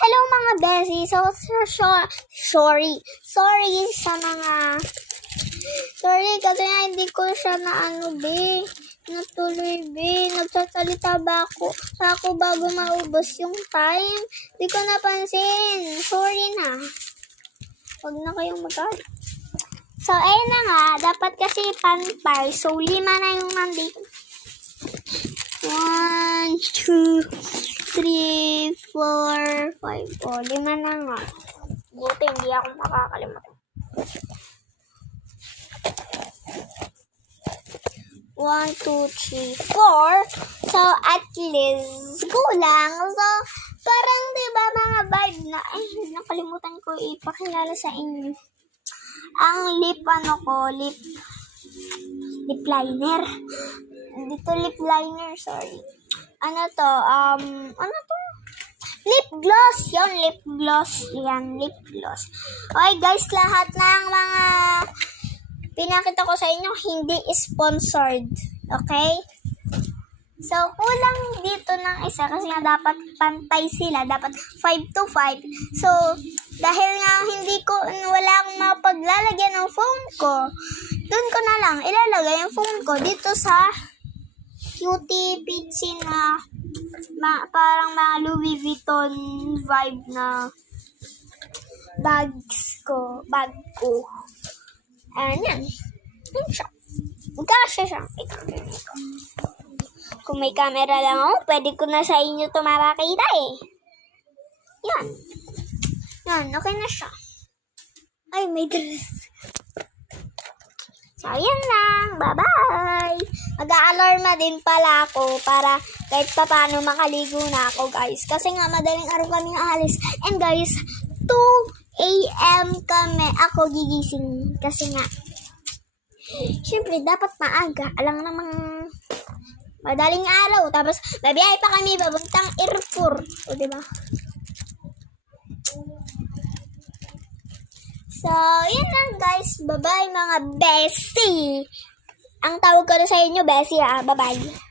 Hello mga besi. Sorry sa mga... Sorry kasi nga hindi ko siya natuloy, nagsasalita ba ako bago maubos yung time? Di ko napansin. Sorry na. Huwag na kayong magalit. So, ayun na nga. Dapat kasi pan-5. So, 5 na yung nandito. 1, 2, 3, 4, 5. O, 5 na nga. Buti, hindi ako makakalimutan. 1, 2, 3, 4. So, at least, kulang. So, parang, diba, mga vibe na, nakalimutan ko ipakilala sa inyo. Ang lip liner. Dito lip liner, sorry. Ano to? Lip gloss. Yun, lip gloss. Yan, lip gloss. Okay, guys, lahat ng mga pinakita ko sa inyo, hindi sponsored. Okay? So, kulang dito ng isa kasi nga dapat pantay sila. Dapat 5 to 5. So, dahil nga wala akong mapaglalagyan ng phone ko, doon ko na lang ilalagay yung phone ko dito sa cutie peachy na parang mga Louis Vuitton vibe na bag ko. Ayan. Yun siya. Magkasya siya. Kung may camera lang ako, pwede ko na sa inyo ito mapakita eh. Yan. Okay na siya. Ay, may dress. So, yan lang. Bye-bye. Mag-a-alarma din pala ako para kahit pa paano makaligo na ako, guys. Kasi nga, madaling araw kami aalis. And guys, 2 a.m. ako gigising. Kasi nga, syempre, dapat maaga. Alang namang madaling araw. Tapos, babiyahe pa kami papuntang airport. O, diba? So, yun lang guys. Bye-bye mga bestie. Ang tawag ko na sa inyo, bestie ha. Bye-bye.